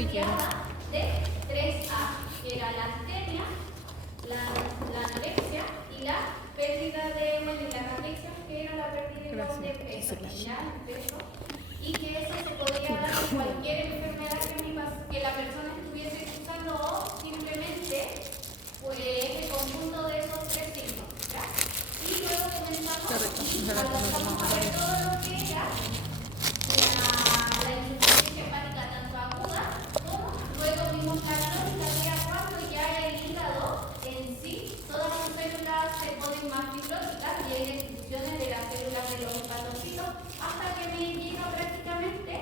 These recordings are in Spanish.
asociada de 3A, que era la astenia, la anorexia y la pérdida de, bueno, y la anorexia, que era la pérdida de peso, ya, peso, y que eso se podría dar con cualquier enfermedad que la persona estuviese usando o simplemente pues el conjunto de esos tres signos, ¿ya? Y luego comenzamos y vamos a ver todo lo que era la insuficiencia hepática tanto aguda como luego vimos la crónica, que era cuando ya el hígado en sí, todas sus células se ponen más fibróticas y hay destrucciones de las células de los hepatocitos hasta que me llega prácticamente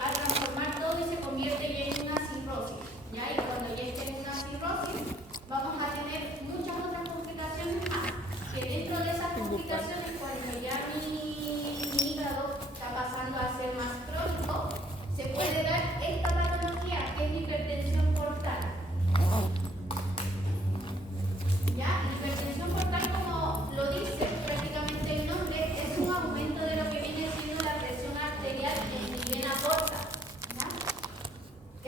a transformar todo y se convierte ya en una cirrosis, ¿ya? Y cuando ya esté en una cirrosis vamos a tener muchas otras complicaciones más, que dentro de esas complicaciones cuando ya mi hígado está pasando a ser más crónico, se puede dar esta patología que es la hipertensión portal. ¿Ya? La hipertensión portal, como lo dice prácticamente el nombre, es un aumento de lo que viene siendo la presión arterial en mi vena porta. ¿Ya?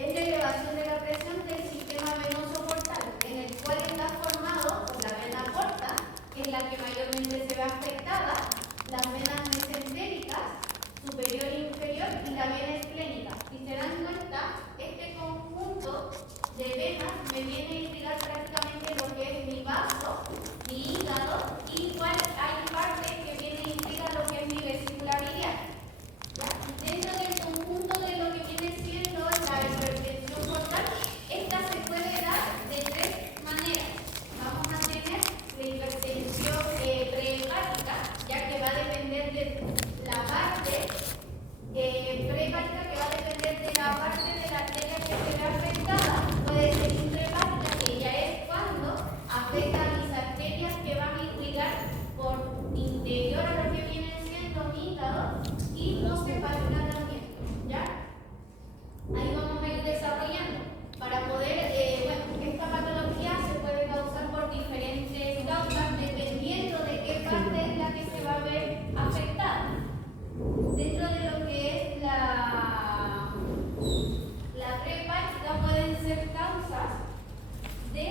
Es la elevación de la presión del sistema venoso portal, en el cual está formado por la vena porta, que es la que mayormente se ve afectada, las venas mesentéricas, superior e inferior, y la vena esplénica. Si se dan cuenta, este conjunto de venas me viene a indicar prácticamente lo que es mi vaso, mi hígado, y igual hay partes que vienen a indicar lo que es mi vesícula biliar. ¿Ya? Dentro del conjunto de lo que viene siendo la hipertensión portal, esta se puede dar de tres maneras. Vamos a tener la hipertensión prehepática, ya que va a depender de la parte prehepática, que va a depender de la parte de la arteria que se ve afectada. Puede ser intrahepática, que ya es cuando afecta a mis arterias que van a irrigar por interior a lo que viene siendo mi hígado, y posthepática también, ¿ya? Ahí vamos a ir desarrollando para poder, bueno, esta patología se puede causar por diferentes causas dependiendo de qué parte es la que se va a ver afectada. Dentro de lo que es la prehepática pueden ser causas de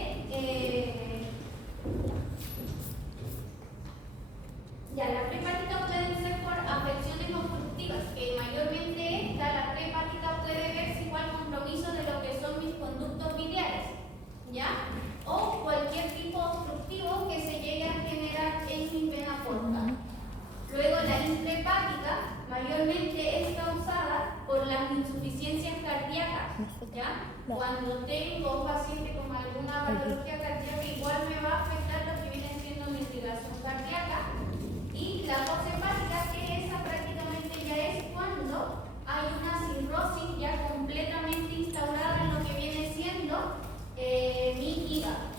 la prehepática pueden ser por afecciones obstructivas, que mayormente la prehepática puede verse igual compromiso de lo que son mis conductos biliares, ¿ya? O cualquier tipo obstructivo que se llegue a generar en mi vena porta. Luego la intrahepática mayormente es causada por las insuficiencias cardíacas, ¿ya? Cuando tengo un paciente con alguna patología cardíaca, igual me va a afectar lo que viene siendo mi irrigación cardíaca. Y la posthepática, que esa prácticamente ya es cuando hay una cirrosis ya completamente instaurada en lo que viene siendo mi hígado.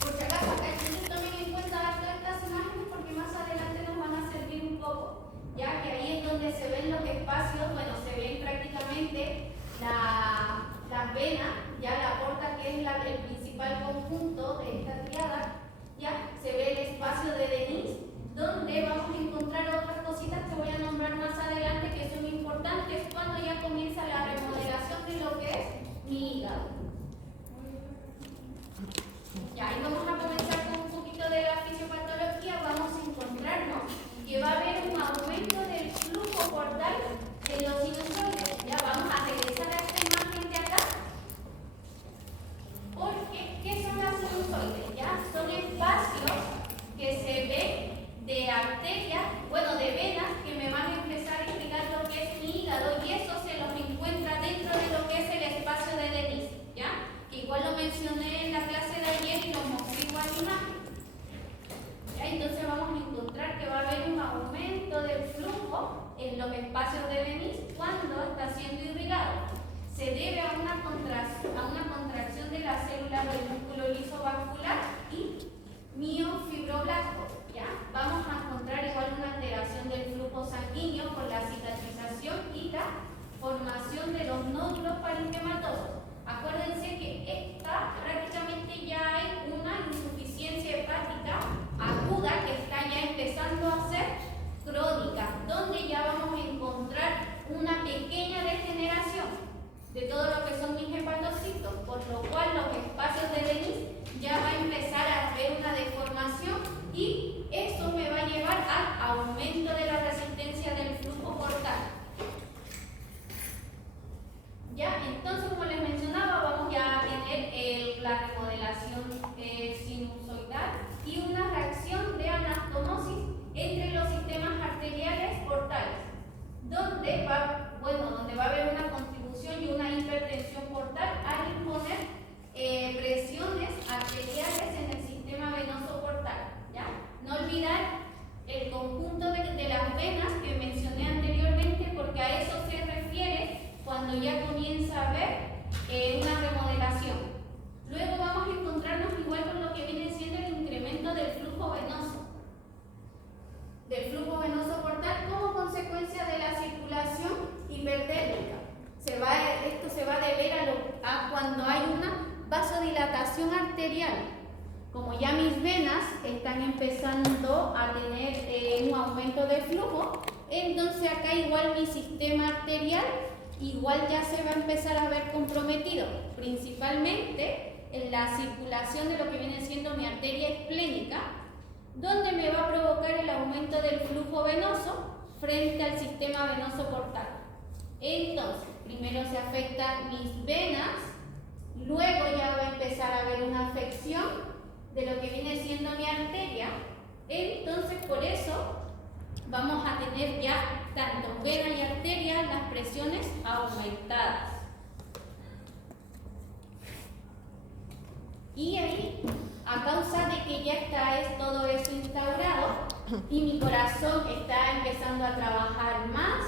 Por si acaso, acá tomen en cuenta todas estas imágenes porque más adelante nos van a servir un poco, ya que ahí es donde se ven los espacios, bueno, se ven prácticamente las venas, ya la porta, que es el principal conjunto de esta triada. Ya se ve el espacio de Denis, donde vamos a encontrar otras cositas que voy a nombrar más adelante que son importantes cuando ya comienza la remodelación de lo que es mi hígado. Ya, y vamos a comenzar con un poquito de la fisiopatología. Vamos a encontrarnos que va a haber un aumento del flujo portal en los sinusoides. Ya vamos a regresar a esta imagen de acá. Porque, ¿qué son las sinusoides? ¿Ya? Son espacios que se ven de arterias, bueno, de venas que me van a empezar a irrigar lo que es mi hígado, y eso se los encuentra dentro de lo que es el espacio de Denis, ¿ya? Que igual lo mencioné en la clase de ayer y lo mostré igual imagen. ¿Ya? Entonces vamos a encontrar que va a haber un aumento del flujo en los espacios de Denis cuando está siendo irrigado. Se debe a una contracción de las células del músculo liso vascular y miofibroblasto, ¿ya? Vamos a encontrar igual una alteración del flujo sanguíneo por la cicatrización y la formación de los nódulos parenquimatosos. Acuérdense que esta prácticamente ya hay una insuficiencia hepática aguda que está ya empezando a ser crónica, donde ya vamos a encontrar una pequeña arteriales en el sistema venoso portal, ¿ya? No olvidar el conjunto de las venas que mencioné anteriormente, porque a eso se refiere cuando ya comienza a haber una remodelación. Luego vamos a encontrarnos igual con lo que viene siendo el incremento del flujo venoso portal como consecuencia de la circulación hipertérmica. Esto se va a deber a cuando hay una vasodilatación arterial. Como ya mis venas están empezando a tener un aumento de flujo, entonces acá igual mi sistema arterial igual ya se va a empezar a ver comprometido, principalmente en la circulación de lo que viene siendo mi arteria esplénica, donde me va a provocar el aumento del flujo venoso frente al sistema venoso portal. Entonces, primero se afectan mis venas, luego ya va a empezar a haber una afección de lo que viene siendo mi arteria. Entonces, por eso vamos a tener ya tanto vena y arteria las presiones aumentadas. Y ahí, a causa de que ya está todo eso instaurado y mi corazón está empezando a trabajar más,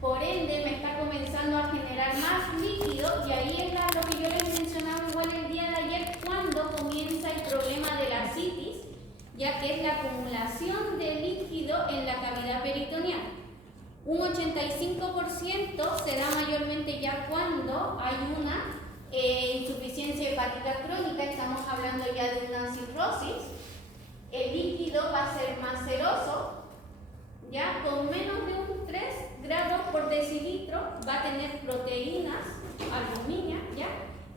por ende me está comenzando a generar más líquido, y ahí es lo que yo les mencionaba igual el día de ayer, cuando comienza el problema de la ascitis, ya que es la acumulación de líquido en la cavidad peritoneal. Un 85% se da mayormente ya cuando hay una insuficiencia hepática crónica, estamos hablando ya de una cirrosis. El líquido va a ser más seroso, ya con menos de un 3 gramos por decilitro va a tener proteínas, albuminia, ¿ya?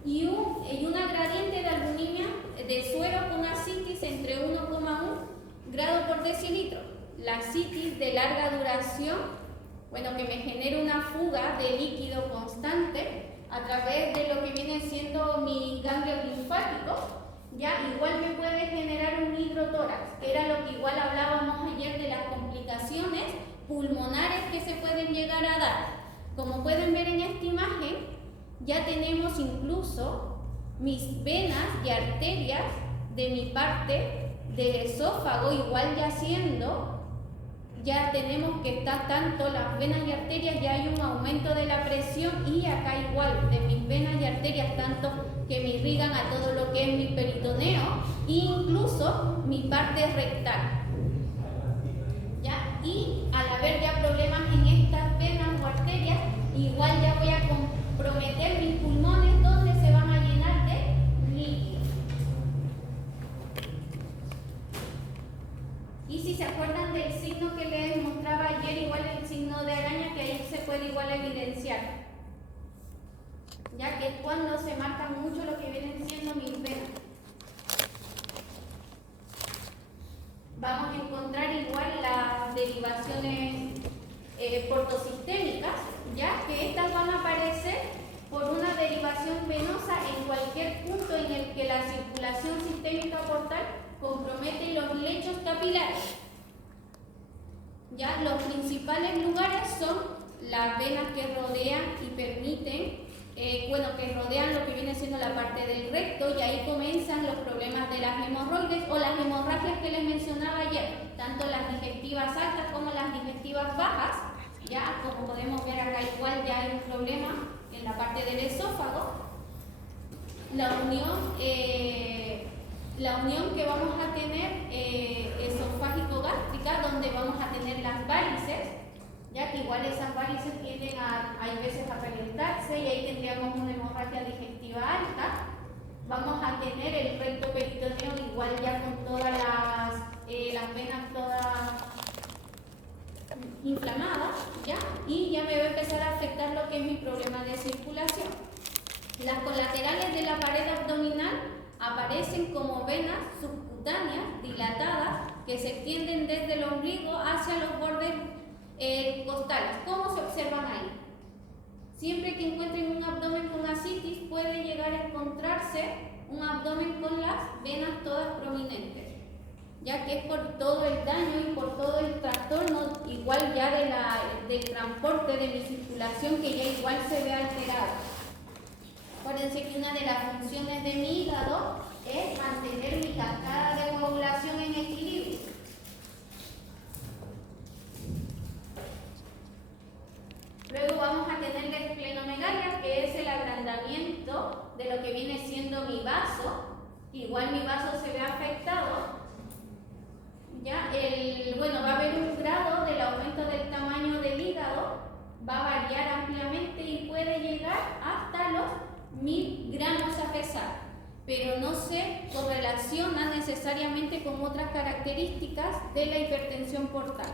Y una gradiente de albuminia de suero con ascitis entre 1,1 grado por decilitro. La ascitis de larga duración, bueno, que me genera una fuga de líquido constante a través de lo que viene siendo mi ganglio linfático, ya igual me puede generar un hidrotórax, que era lo que igual hablábamos ayer de las complicaciones pulmonares que se pueden llegar a dar. Como pueden ver en esta imagen, ya tenemos incluso mis venas y arterias de mi parte del esófago igual ya tenemos que está tanto las venas y arterias, ya hay un aumento de la presión, y acá igual de mis venas y arterias tanto que me irrigan a todo lo que es mi peritoneo e incluso mi parte rectal, ¿ya? Y al haber ya problemas en estas venas o arterias, igual ya voy a comprometer mis pulmones, donde se van a llenar de líquido. Y si se acuerdan del signo que les mostraba ayer, igual el signo de araña, que ahí se puede igual evidenciar, ya que es cuando se marcan mucho lo que vienen siendo mis venas. Vamos a encontrar igual las derivaciones portosistémicas, ya que estas van a aparecer por una derivación venosa en cualquier punto en el que la circulación sistémica portal compromete los lechos capilares. Ya los principales lugares son las venas que rodean y permiten, que rodean lo que viene siendo la parte del recto, y ahí comienzan los problemas de las hemorroides o las hemorragias que les mencionaba ayer, tanto las digestivas altas como las digestivas bajas. Ya como podemos ver acá igual ya hay un problema en la parte del esófago. La unión que vamos a tener esofágico-gástrica, donde vamos a tener las varices, ya que igual esas varices tienden hay veces a reventarse, y ahí tendríamos una hemorragia digestiva alta. Vamos a tener el recto peritoneo igual ya con todas las venas todas inflamadas, ¿ya? Y ya me va a empezar a afectar lo que es mi problema de circulación. Las colaterales de la pared abdominal aparecen como venas subcutáneas dilatadas que se extienden desde el ombligo hacia los bordes costales. ¿Cómo se observan ahí? Siempre que encuentren un abdomen con ascitis, puede llegar a encontrarse un abdomen con las venas todas prominentes, ya que es por todo el daño y por todo el trastorno igual ya del transporte de mi circulación, que ya igual se ve alterado. Acuérdense que una de las funciones de mi hígado es mantener mi cascada de coagulación en equilibrio. Luego vamos a tener la esplenomegalia, que es el agrandamiento de lo que viene siendo mi vaso. Igual mi vaso se ve afectado. Ya, bueno, va a haber un grado del aumento del tamaño del hígado, va a variar ampliamente y puede llegar hasta los 1000 gramos a pesar, pero no se correlaciona necesariamente con otras características de la hipertensión portal.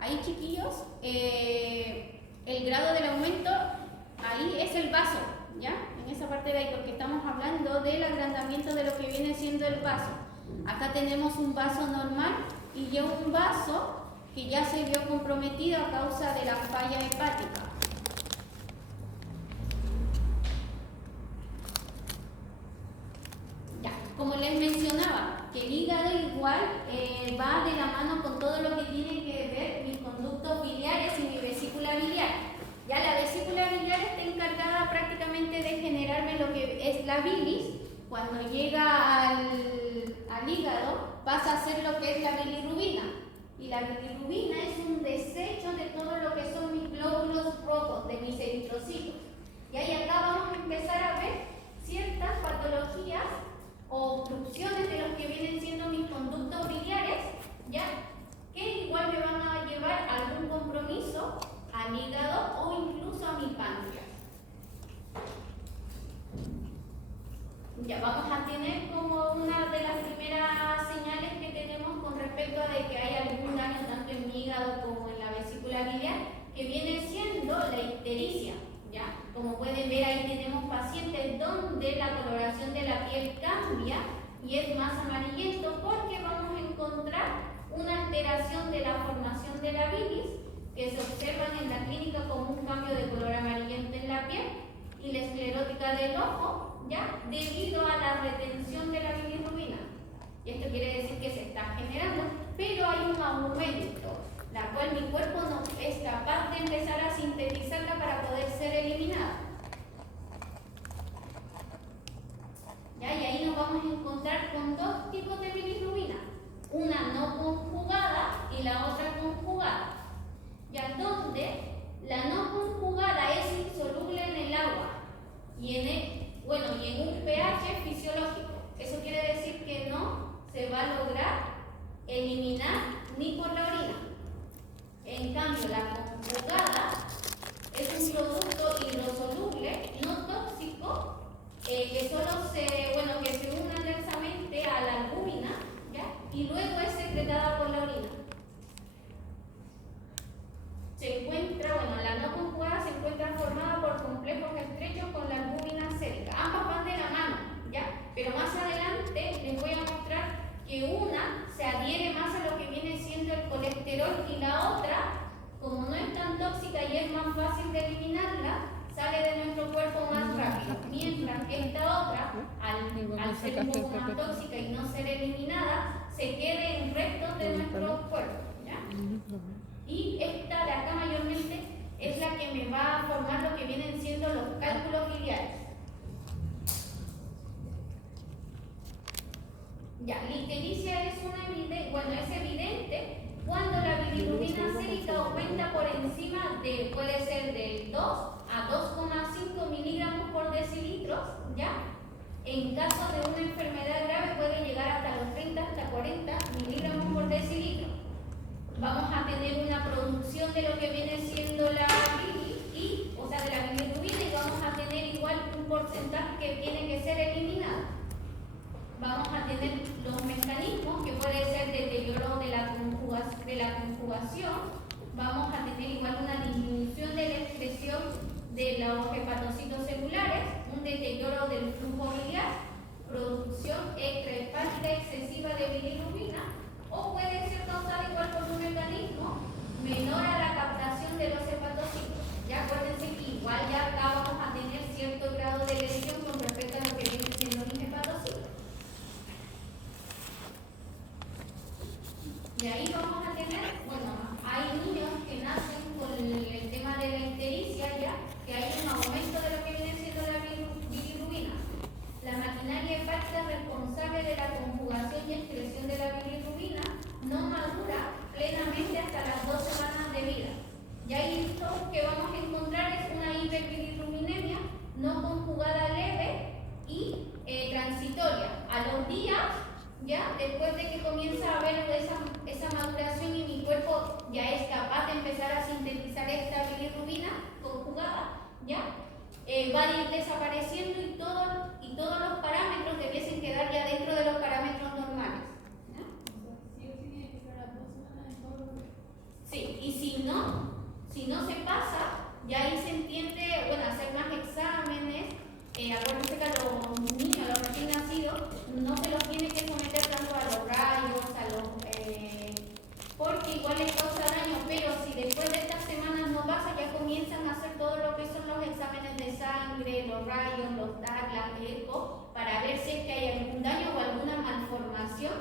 Ahí, chiquillos, el grado del aumento, ahí es el vaso, ¿ya? En esa parte de ahí, porque estamos hablando del agrandamiento de lo que viene siendo el vaso. Acá tenemos un vaso normal y ya un vaso que ya se vio comprometido a causa de la falla hepática. Ya, como les mencionaba, que el hígado igual va de la mano con todo lo que tiene que ver mis conductos biliares y mi vesícula biliar. Ya la vesícula biliar está encargada prácticamente de generarme lo que es la bilis. Cuando llega al hígado pasa a ser lo que es la bilirrubina. Y la bilirrubina es un desecho de todo lo que son mis glóbulos rojos, de mis eritrocitos. Y ahí acá vamos a empezar a ver ciertas patologías o obstrucciones de los que vienen siendo mis conductos biliares, ¿ya? Que igual me van a llevar a algún compromiso al hígado o incluso a mi páncreas. Ya vamos a tener como una de las primeras señales que tenemos con respecto a de que hay algún daño tanto en mi hígado como en la vesícula biliar, que viene siendo la ictericia. ¿Ya? Como pueden ver, ahí tenemos pacientes donde la coloración de la piel cambia y es más amarillento porque vamos a encontrar una alteración de la formación de la bilis que se observan en la clínica como un cambio de color amarillento en la piel y la esclerótica del ojo, ¿ya? Debido a la retención de la bilirrubina. Y esto quiere decir que se está generando, pero hay un aumento, la cual mi cuerpo no es capaz de empezar a sintetizarla para poder ser eliminada. ¿Ya? Y ahí nos vamos a encontrar con dos tipos de bilirrubina, una no conjugada y la otra conjugada. Ya donde la no conjugada es insoluble en el agua y en un pH fisiológico. Eso quiere decir que no se va a lograr eliminar ni por la orina. En cambio, la conjugada es un producto hidrosoluble, no tóxico, que solo que se une adversamente a la albúmina, ¿ya? Y luego es secretada por la orina. La no conjugada se encuentra formada por complejos estrechos con la albúmina sérica. Ambas van de la mano, ¿ya? Pero más adelante les voy a mostrar que una se adhiere más a lo que viene siendo el colesterol y la otra, como no es tan tóxica y es más fácil de eliminarla, sale de nuestro cuerpo más rápido. Mientras que esta otra, al ser un poco más tóxica y no ser eliminada, se quede en restos de nuestro cuerpo, ¿ya? Y esta de acá mayormente es la que me va a formar lo que vienen siendo los cálculos biliares. Ya, la ictericia es evidente cuando la bilirrubina sérica aumenta por encima de, puede ser del 2 a 2,5 miligramos por decilitros, ¿ya? En caso de una enfermedad grave puede llegar hasta los 30 hasta 40 miligramos por decilitro. Vamos a tener una producción de lo que viene siendo la bilis, de la bilirrubina, y vamos a tener igual un porcentaje que tiene que ser eliminado. Vamos a tener los mecanismos que puede ser deterioro de la conjugación, vamos a tener igual una disminución de la expresión de los hepatocitos celulares, un deterioro del flujo biliar, producción extrahepática excesiva de bilirrubina, o puede ser causada igual por un mecanismo menor a la captación de los hepatocitos. Ya acuérdense que igual ya acá vamos a tener cierto grado de lesión con respecto a lo que vienen siendo mis hepatocitos. Y ahí vamos a tener, hay niños que nacen con el tema de la ictericia, ya que hay un aumento de lo que viene siendo la bilirrubina. La maquinaria hepática responsable transitoria. A los días, ya después de que comienza a haber esa maduración y mi cuerpo ya es capaz de empezar a sintetizar esta bilirrubina conjugada, ya va a ir desapareciendo y todos los parámetros debiesen quedar ya dentro de los parámetros normales. ¿Ya? Sí, y si no se pasa, ya ahí se entiende, bueno, hacer más exámenes. Acuérdense que a los niños, a los recién nacidos, no se los tiene que someter tanto a los rayos, porque igual les causa daño, pero si después de estas semanas no pasa, ya comienzan a hacer todo lo que son los exámenes de sangre, los rayos, los TAC, las ECO, para ver si es que hay algún daño o alguna malformación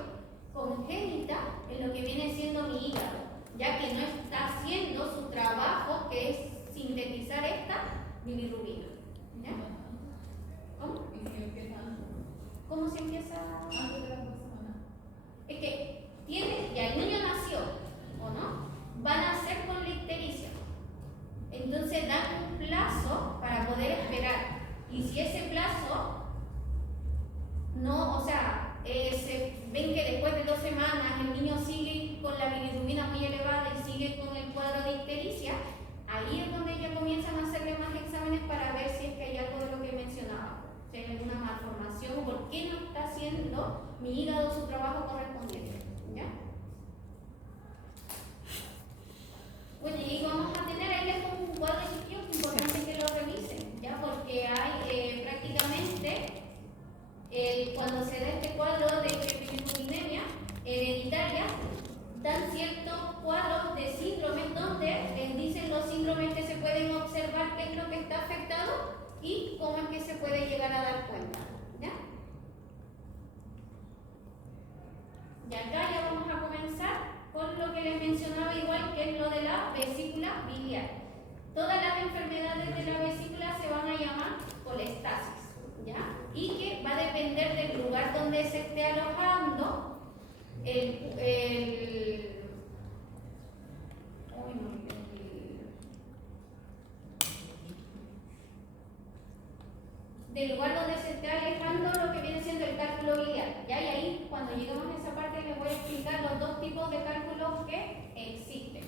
congénita en lo que viene siendo mi hígado, ya que no está haciendo su trabajo, que es sintetizar esta bilirrubina. ¿Ya? ¿Cómo? ¿Cómo se empieza? Antes de las 2 semanas. Es que ya el niño nació, ¿o no? Van a nacer con la ictericia. Entonces dan un plazo para poder esperar. Y si ese plazo no, o sea, se ven que después de 2 semanas el niño sigue con la bilirrubina muy elevada y sigue con el cuadro de ictericia, ahí es donde ya comienzan a hacerle más exámenes para ver si es que hay algo de lo que mencionaba, si hay alguna malformación o por qué no está haciendo mi hígado su trabajo correspondiente. ¿Ya? Bueno, y vamos a tener, ahí les pongo un cuadro de sitio, es importante que lo revisen, ¿ya? Porque hay prácticamente, cuando se da este cuadro de bilirrubinemia hereditaria, dan ciertos cuadros de síndromes donde les dicen los síndromes que se pueden observar, qué es lo que está afectado y cómo es que se puede llegar a dar cuenta. ¿Ya? Y acá ya vamos a comenzar con lo que les mencionaba igual, que es lo de la vesícula biliar. Todas las enfermedades de la vesícula se van a llamar colestasis, ¿ya? Y que va a depender del lugar donde se esté alojando del lugar donde se esté alejando lo que viene siendo el cálculo biliar. ¿Ya? Y ahí, cuando lleguemos a esa parte, les voy a explicar los 2 tipos de cálculos que existen.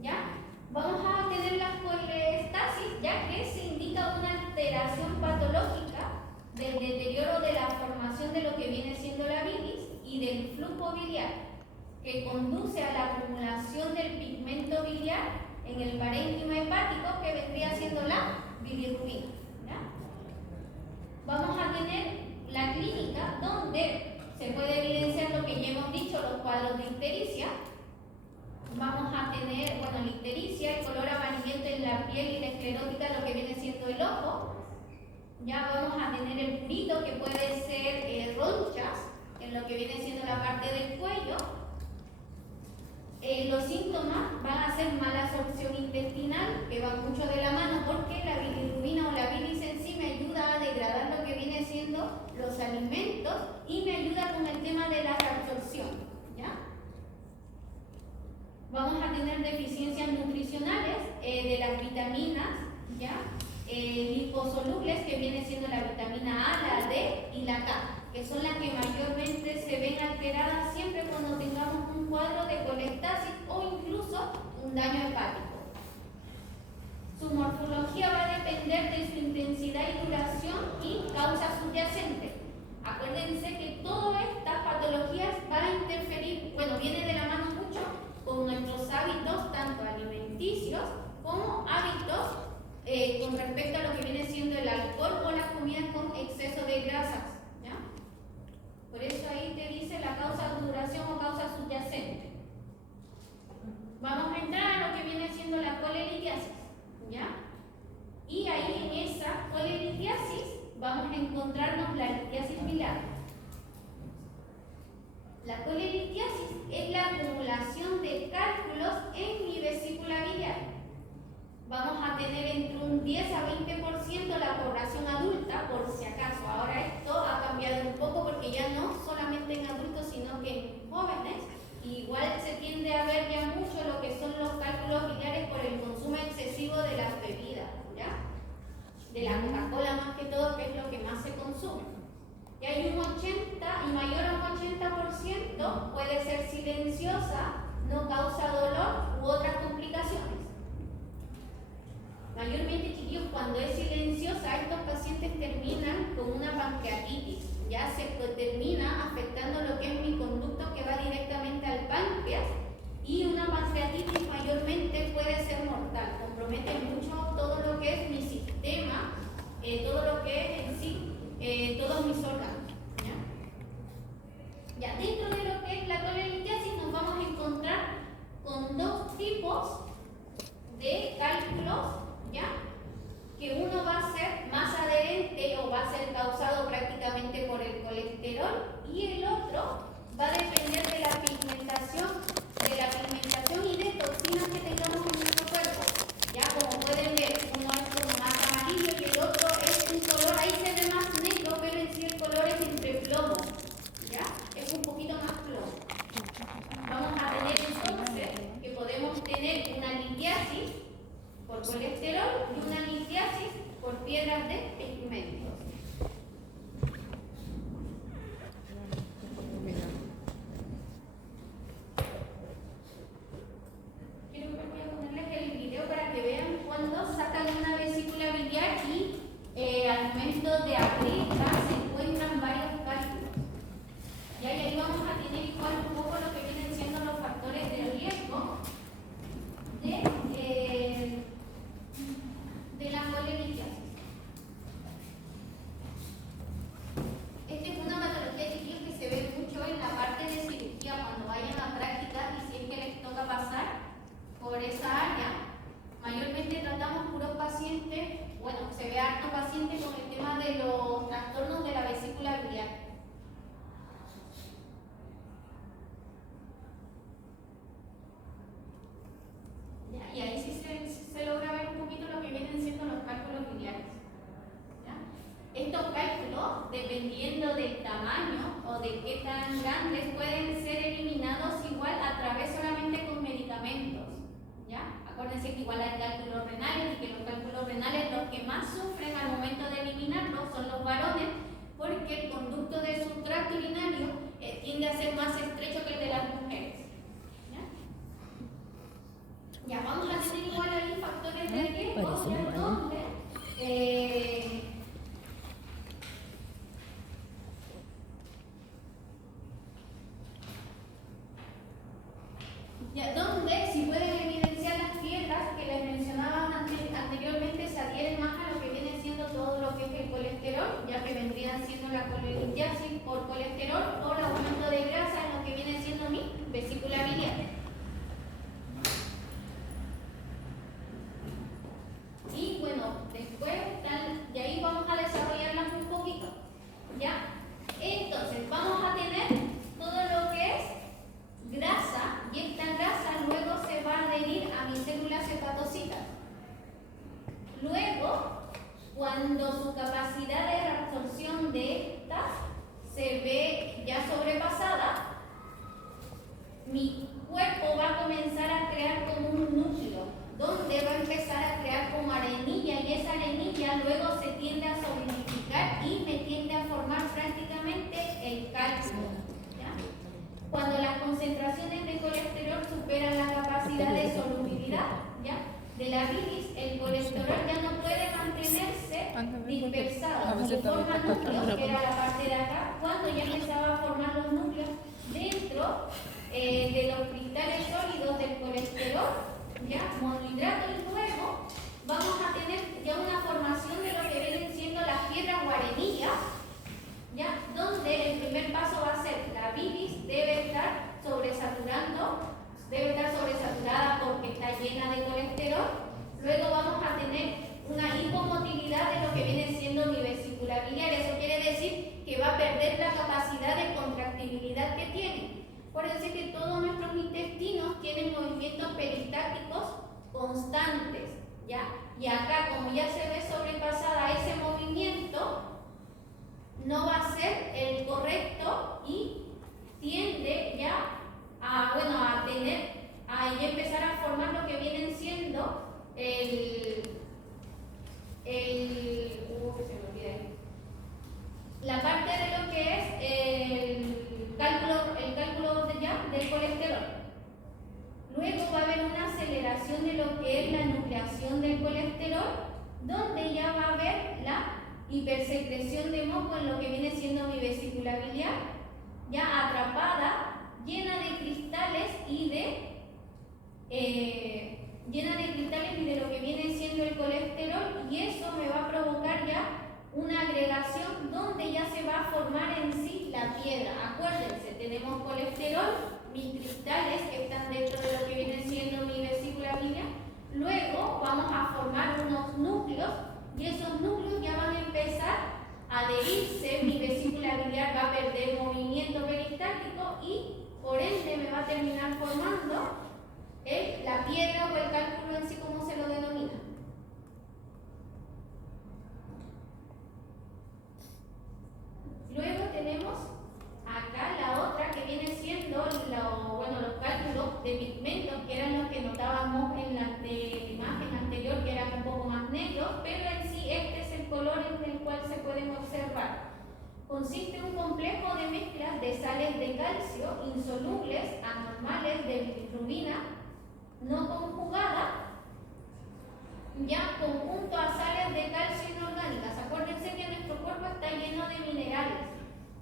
¿Ya? Vamos a tener la colestasis, ya que se indica una alteración patológica del deterioro de la formación de lo que viene siendo la bilis y del flujo biliar, que conduce a la acumulación del pigmento biliar en el parénquima hepático, que vendría siendo la bilirrubina. ¿Ya? Vamos a tener la clínica donde se puede evidenciar lo que ya hemos dicho, los cuadros de ictericia. Vamos a tener, bueno, la ictericia, el color amarillento en la piel y la esclerótica, lo que viene siendo el ojo. Ya vamos a tener el prurito, que puede ser ronchas en lo que viene siendo la parte del cuello. Los síntomas van a ser mala absorción intestinal, que van mucho de la mano porque la bilirrubina o la bilis en sí me ayuda a degradar lo que viene siendo los alimentos y me ayuda con el tema de la reabsorción. ¿Ya? Vamos a tener deficiencias nutricionales de las vitaminas, ¿ya? Liposolubles, que viene siendo la vitamina A, la D y la K, que son las que mayormente se ven alteradas siempre cuando tengamos un cuadro de colestasis o incluso un daño hepático. Su morfología va a depender de su intensidad y duración y causa subyacente. Acuérdense que todas estas patologías van a interferir, bueno, viene de la mano mucho con nuestros hábitos, tanto alimenticios como hábitos con respecto a lo que viene siendo el alcohol o las comidas con exceso de grasas. ¿Ya? Por eso ahí te dice la causa de duración o causa subyacente. Vamos a entrar a lo que viene siendo la colelitiasis. ¿Ya? Y ahí en esa colelitiasis vamos a encontrarnos la litiasis biliar. La colelitiasis es la acumulación de cálculos en mi vesícula biliar. Vamos a tener entre un 10 a 20% la población adulta, por si acaso. Ahora esto ha cambiado un poco porque ya no solamente en adultos, sino que en jóvenes. Igual se tiende a ver ya mucho lo que son los cálculos biliares por el consumo excesivo de las bebidas, ¿ya? De la Coca-Cola más que todo, que es lo que más se consume. Y hay un 80 y mayor a un 80% puede ser silenciosa, no causa dolor u otras complicaciones. Mayormente, chiquillos, cuando es silenciosa, estos pacientes terminan con una pancreatitis. Ya se termina afectando lo que es mi conducto que va directamente al páncreas, y una pancreatitis mayormente puede ser mortal. Compromete mucho todo lo que es mi sistema, todo lo que es en sí, todos mis órganos. Ya, dentro de lo que es la colelitiasis nos vamos a encontrar con dos tipos de cálculos, ¿ya? Que uno va a ser más adherente o va a ser causado prácticamente por el colesterol, y el otro va a depender de la pigmentación y de toxinas que tengamos en nuestro cuerpo. Ya, como pueden ver, uno es como más amarillo y el otro es un color, ahí se ve más negro, pero en sí el color es entre plomo. ¿Ya? Es un poquito más plomo. Vamos a tener entonces que podemos tener una litiasis por colesterol y una litiasis por piedras de pigmentos. Quiero ponerles el video para que vean cuando sacan una vesícula biliar y al momento de abrirla se encuentran varios cálculos. Y ahí vamos a tener igual un poco lo que vienen siendo los factores de riesgo de la colelitiasis. Esta es una patología, chiquillos, que se ve mucho en la parte de cirugía cuando vayan a prácticas, y si es que les toca pasar por esa área. Mayormente tratamos puros pacientes, bueno, se ve harto paciente con el tema de los trastornos de la vesícula biliar. Y ahí sí se logra ver un poquito lo que vienen siendo los cálculos biliares. ¿Ya? Estos cálculos, dependiendo del tamaño o de qué tan grandes, pueden ser eliminados igual a través solamente con medicamentos. ¿Ya? Acuérdense que igual hay cálculos renales, y que los cálculos renales los que más sufren al momento de eliminarlos son los varones, porque el conducto de su tracto urinario tiende a ser más estrecho que el de las mujeres. Ya, vamos a tener igual ahí factores de riesgo, donde si pueden evidenciar las piedras que les mencionaba anteriormente, se adhieren más a lo que viene siendo todo lo que es el colesterol, ya que vendrían siendo la colelitiasis por colesterol o el aumento de grasa en lo que viene siendo mi vesícula biliar. Y bueno, después, de ahí vamos a desarrollarlas un poquito, ¿ya? Entonces, vamos a tener todo lo que es grasa, y esta grasa luego se va a adherir a mis células hepatocitas. Luego, cuando su capacidad de reabsorción de estas se ve ya sobrepasada, mi cuerpo va a comenzar a crear como un núcleo, donde va a empezar a crear como arenilla, y esa arenilla luego se tiende a solidificar y me tiende a formar prácticamente el cálculo. ¿Ya? Cuando las concentraciones de colesterol superan la capacidad de solubilidad, ¿ya?, de la bilis, el colesterol ya no puede mantenerse dispersado, se forman núcleos, que era la parte de acá, cuando ya empezaba a formar los núcleos dentro de los cristales sólidos del colesterol, ya, monohidrato, y luego vamos a tener ya una formación de lo que vienen siendo las piedras o arenillas, ya, donde el primer paso va a ser la bilis debe estar sobresaturada porque está llena de colesterol. Luego vamos a tener una hipomotilidad de lo que viene siendo mi vesícula biliar. Eso quiere decir que va a perder la capacidad de contractibilidad que tiene. Acuérdense que todos nuestros intestinos tienen movimientos peristáticos constantes, ¿ya? Y acá, como ya se ve sobrepasada ese movimiento, no va a ser el correcto y tiende ya a empezar a formar lo que vienen siendo la parte de lo que que es la nucleación del colesterol, donde ya va a haber la hipersecreción de moco en lo que viene siendo mi vesícula biliar, ya atrapada, llena de cristales y de lo que viene siendo el colesterol, y eso me va a provocar ya una agregación donde ya se va a formar en sí la piedra. Acuérdense, tenemos colesterol, mis cristales que están dentro de lo que viene siendo mi vesícula biliar. Luego vamos a formar unos núcleos, y esos núcleos ya van a empezar a adherirse, mi vesícula biliar va a perder movimiento peristáltico y por ende me va a terminar formando la piedra o el cálculo en sí, como se lo denomina. Luego tenemos acá la otra que viene siendo los cálculos de pigmentos, que eran los que notábamos en la imagen anterior, que eran un poco más negros, pero en sí este es el color en el cual se pueden observar. Consiste en un complejo de mezclas de sales de calcio insolubles, anormales, de bilirrubina, no conjugada, ya conjunto a sales de calcio inorgánicas. Acuérdense que nuestro cuerpo está lleno de minerales,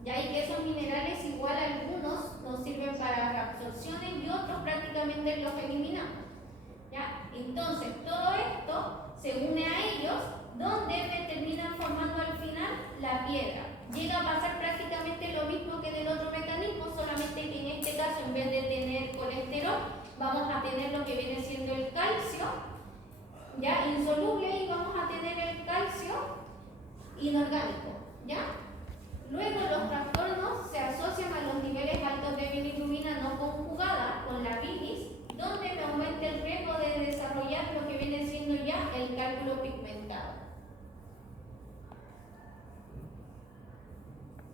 ya, y que esos minerales igual algunos nos sirven para reabsorciones y otros prácticamente los eliminamos, ya. Entonces todo esto se une a ellos, donde me terminan formando al final la piedra. Llega a pasar prácticamente lo mismo que del otro mecanismo, solamente que en este caso en vez de tener colesterol vamos a tener lo que viene siendo el calcio, ya, insoluble, y vamos a tener el calcio inorgánico, ya. Luego los trastornos se asocian a los niveles altos de bilirrubina no conjugada con la bilis, donde me aumenta el riesgo de desarrollar lo que viene siendo ya el cálculo pigmentado.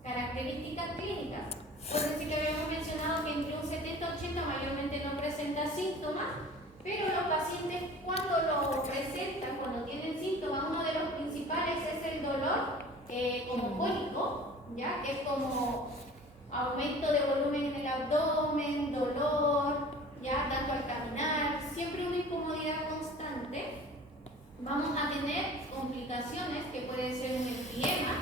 Características clínicas. Acuérdense que habíamos mencionado que entre un 70 y 80 mayormente no presenta síntomas, pero los pacientes cuando lo presentan, cuando tienen síntomas, uno de los principales es el dolor como cólico, ya, que es como aumento de volumen en el abdomen, dolor, ya, tanto al caminar, siempre una incomodidad constante. Vamos a tener complicaciones que puede ser un emfisema,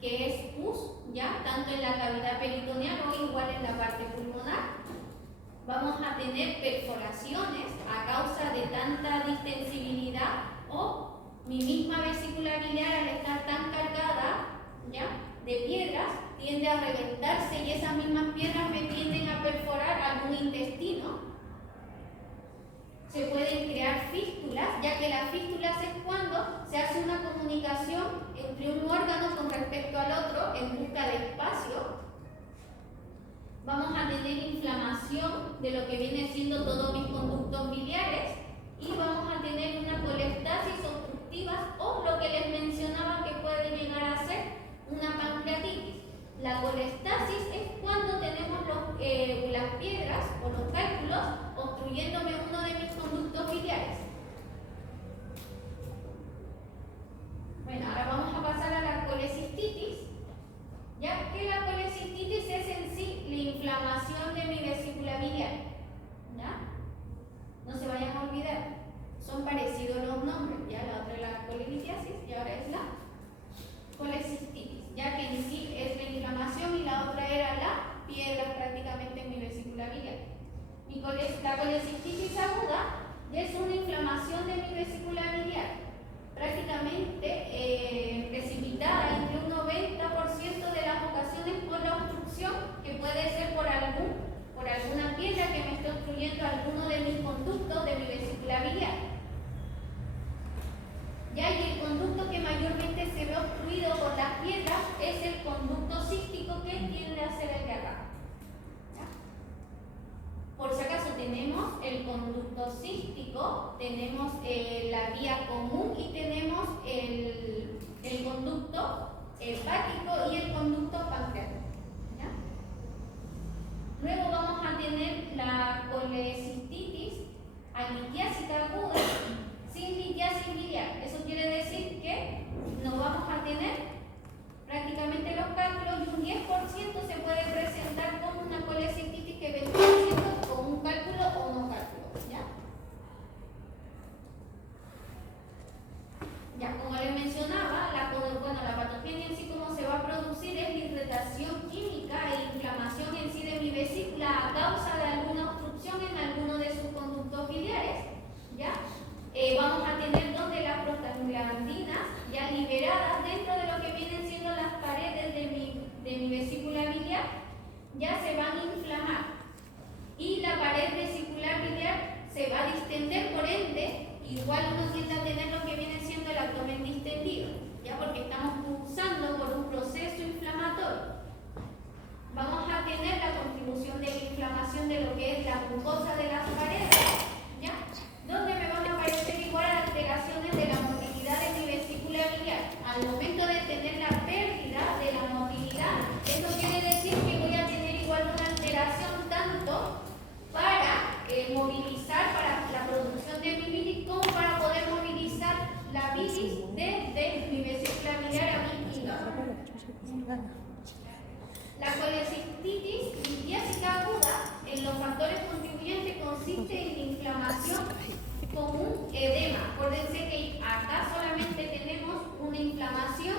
que es pus, ya, tanto en la cavidad peritoneal o igual en la parte pulmonar. Vamos a tener perforaciones a causa de tanta distensibilidad, o mi misma vesícula biliar, al estar tan cargada, ya, de piedras, tiende a reventarse, y esas mismas piedras me tienden a perforar algún intestino. Se pueden crear fístulas, ya que las fístulas es cuando se hace una comunicación entre un órgano con respecto al otro en busca de espacio. Vamos a tener inflamación de lo que viene siendo todos mis conductos biliares, y vamos a tener una colestasis obstructiva, o lo que les mencionaba que puede llegar a ser una pancreatitis. La colestasis es cuando tenemos las piedras o los cálculos obstruyéndome uno de mis conductos biliares. Bueno, ahora vamos a pasar a la colecistitis, ya que la colecistitis es en sí la inflamación de mi vesícula biliar, ¿ya? No se vayan a olvidar, son parecidos los nombres, ya, la otra es la colelitiasis y ahora es la colecistitis, ya que en sí es la inflamación y la otra era la piedra prácticamente en mi vesícula biliar. La colecistitis aguda ya es una inflamación de mi vesícula biliar, prácticamente precipitada entre un 90% de las ocasiones por la obstrucción, que puede ser por alguna piedra que me esté obstruyendo alguno de mis conductos de mi vesícula biliar. Ya, y el conducto que mayormente se ve obstruido por las piedras es el conducto cístico, que tiende a ser el de acá. Por si acaso tenemos el conducto cístico, tenemos la vía común y tenemos el conducto hepático y el conducto pancreático, ¿ya? Luego vamos a tener la colecistitis alitiásica aguda sin litiasis biliar. Eso quiere decir que no vamos a tener prácticamente los cálculos, y un 10% se puede presentar como una colecistitis que vendría siendo con un cálculo o no cálculo, ¿ya? la causa de alguna obstrucción en alguno de sus conductos biliares, ¿ya? Vamos a tener donde las prostaglandinas ya liberadas dentro de lo que vienen siendo las paredes de mi vesícula biliar, ya se van a inflamar y la pared vesicular biliar se va a distender, por ende, igual uno tiende a tener lo que viene siendo el abdomen distendido, ya porque estamos pulsando por un proceso inflamatorio. Vamos a tener la contribución de la inflamación de lo que es la mucosa de las paredes, ¿ya? Donde me van a aparecer igual alteraciones de la motilidad de mi vesícula biliar. Al momento de tener la pérdida de la motilidad, eso quiere decir que voy a tener igual una alteración tanto para movilizar para la producción de mi bilis como para poder movilizar la bilis desde mi vesícula biliar a mi hígado. La colecistitis litiásica aguda en los factores contribuyentes consiste en la inflamación con un edema. Acuérdense que acá solamente tenemos una inflamación,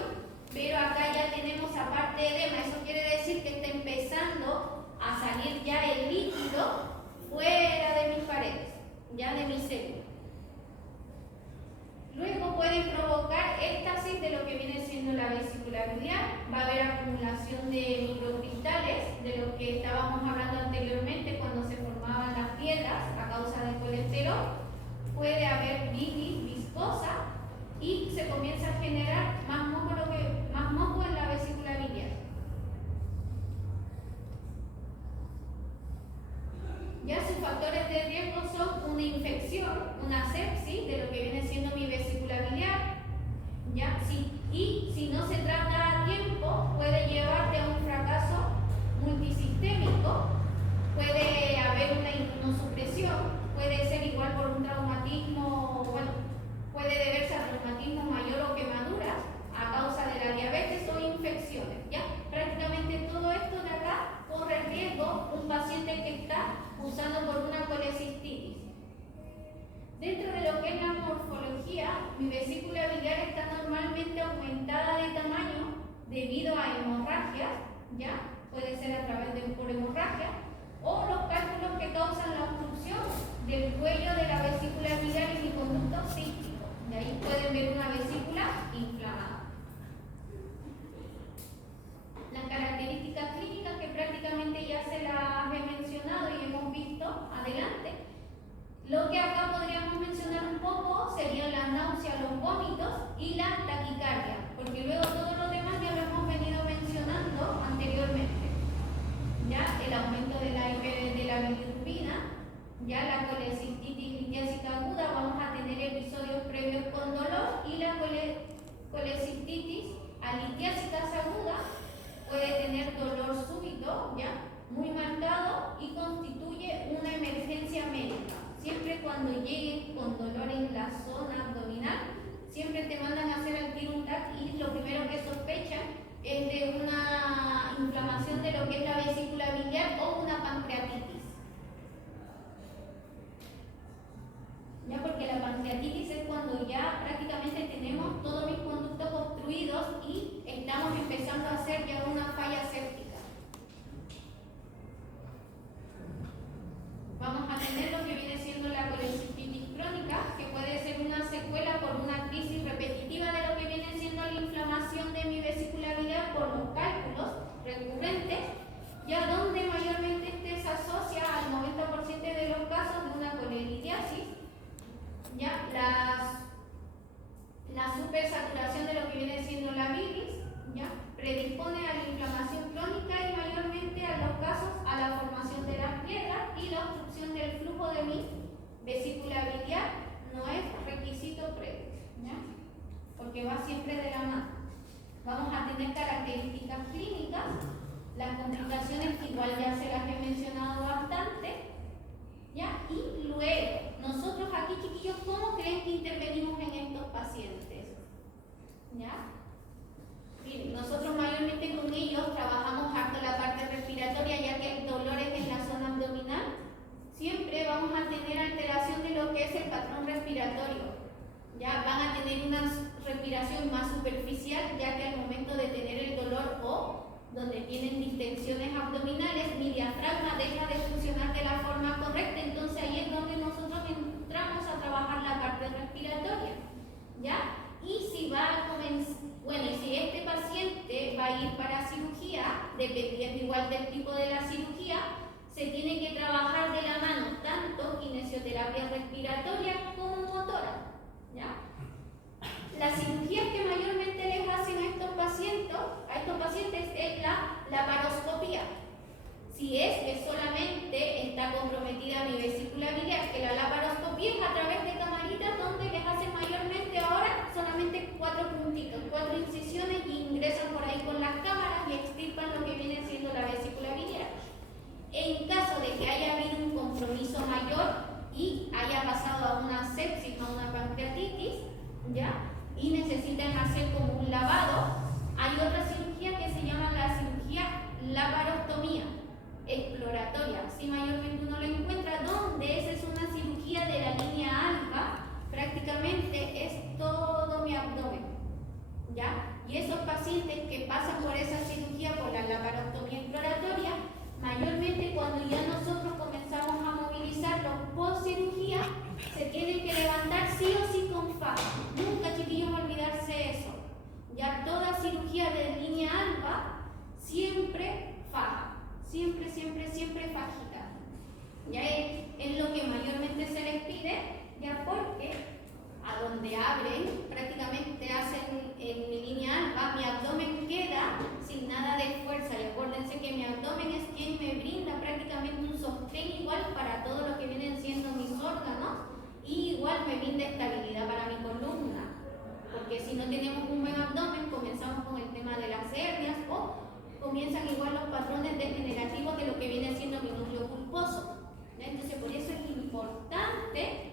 pero acá ya tenemos aparte edema. Eso quiere decir que está empezando a salir ya el líquido fuera de mis paredes, ya de mi célula. Luego pueden provocar éstasis de lo que viene siendo la vesícula biliar. Va a haber acumulación de microcristales, de lo que estábamos hablando anteriormente cuando se formaban las piedras a causa del colesterol. Puede haber bilis viscosa y se comienza a generar más moco en la vesícula biliar. Ya sus factores de riesgo son una infección, una sepsis de lo que viene siendo mi vesícula biliar, ¿ya? Y si no se trata a tiempo, puede llevarte a un fracaso multisistémico, puede haber una inmunosupresión, puede ser igual por un traumatismo, bueno, puede deberse a traumatismo mayor o quemaduras a causa de la diabetes o infecciones, ¿ya? Prácticamente todo esto de acá corre riesgo un paciente que está usando por una colecistitis. Dentro de lo que es la morfología, mi vesícula biliar está normalmente aumentada de tamaño debido a hemorragias, ¿ya? Puede ser a través de por hemorragia, o los cálculos que causan la obstrucción del cuello de la vesícula biliar y mi conducto cístico. De ahí pueden ver una vesícula inflamada. Las características clínicas que prácticamente ya se las he mencionado y hemos visto adelante. Lo que acá podríamos mencionar un poco serían las náuseas, los vómitos y la taquicardia, porque luego todo lo demás ya lo hemos venido mencionando anteriormente. Ya el aumento de la bilirrubina, ya la colecistitis litiásica aguda, vamos a tener episodios previos con dolor, y la colecistitis alitiásica aguda puede tener dolor súbito, ya muy marcado, y constituye una emergencia médica. Siempre cuando lleguen con dolor en la zona abdominal, siempre te mandan a hacer el tiro un TAC, y lo primero que sospechan es de una inflamación de lo que es la vesícula biliar o una pancreatitis. Ya, porque la pancreatitis es cuando ya prácticamente tenemos todos mis conductos obstruidos y estamos empezando a hacer ya una falla séptica. Vamos a tener lo que viene siendo la colecistitis crónica, que puede ser una secuela por una crisis repetitiva de lo que viene siendo la inflamación de mi vesícula biliar por los cálculos recurrentes, ya donde mayormente se asocia al 90% de los casos de una colelitiasis, ya la supersaturación de lo que viene siendo la bilis, ya predispone a la inflamación crónica y mayormente a los casos a la formación de las piedras, y la obstrucción del flujo de mi vesícula biliar no es requisito previo, ¿ya? Porque va siempre de la mano. Vamos a tener características clínicas, las complicaciones que igual ya se las he mencionado bastante, ¿ya? Y luego, nosotros aquí, chiquillos, ¿cómo creen que intervenimos en estos pacientes? ¿Ya? Bien, nosotros mayormente con ellos trabajamos harto la parte respiratoria, ya que el dolor es en la zona abdominal. Siempre vamos a tener alteración de lo que es el patrón respiratorio. Ya van a tener una respiración más superficial, ya que al momento de tener el dolor o donde tienen distensiones abdominales, mi diafragma deja de funcionar de la forma correcta, entonces ahí es donde nosotros entramos a trabajar la parte respiratoria, ¿ya? Y si va a comenzar, bueno, y si este paciente va a ir para cirugía, dependiendo igual del tipo de la cirugía, se tiene que trabajar de la mano tanto kinesioterapia respiratoria como motora, ¿ya? Las cirugías que mayormente les hacen a estos pacientes es la laparoscopía. Si es que solamente está comprometida mi vesícula biliar, que la laparoscopía es a través de camaritas donde les hacen mayormente ahora solamente 4 puntitos, 4 incisiones y ingresan por ahí con las cámaras y extirpan lo que viene siendo la vesícula biliar. En caso de que haya habido un compromiso mayor y haya pasado a una sepsis o a una pancreatitis, ¿ya? Y necesitan hacer como un lavado, hay otra cirugía que se llama la cirugía laparostomía exploratoria, si mayormente uno lo encuentra, donde esa es una cirugía de la línea alfa, prácticamente es todo mi abdomen, ¿ya? Y esos pacientes que pasan por esa cirugía, por la laparostomía exploratoria, mayormente cuando ya nosotros comenzamos a movilizarlos post cirugía, se tienen que levantar sí o sí con faja. Nunca, chiquillos, olvidarse eso. Ya toda cirugía de línea alfa, siempre faja. Siempre, siempre, siempre fajita. Ya es lo que mayormente se les pide, ya porque a donde abren, prácticamente hacen en mi línea alfa, mi abdomen queda sin nada de fuerza. Y acuérdense que mi abdomen es quien me brinda prácticamente un sostén igual para todo lo que vienen siendo mis órganos y igual me brinda estabilidad para mi columna. Porque si no tenemos un buen abdomen, comenzamos con el tema de las hernias o comienzan igual los patrones degenerativos de lo que viene siendo mi núcleo pulposo. Entonces, por eso es importante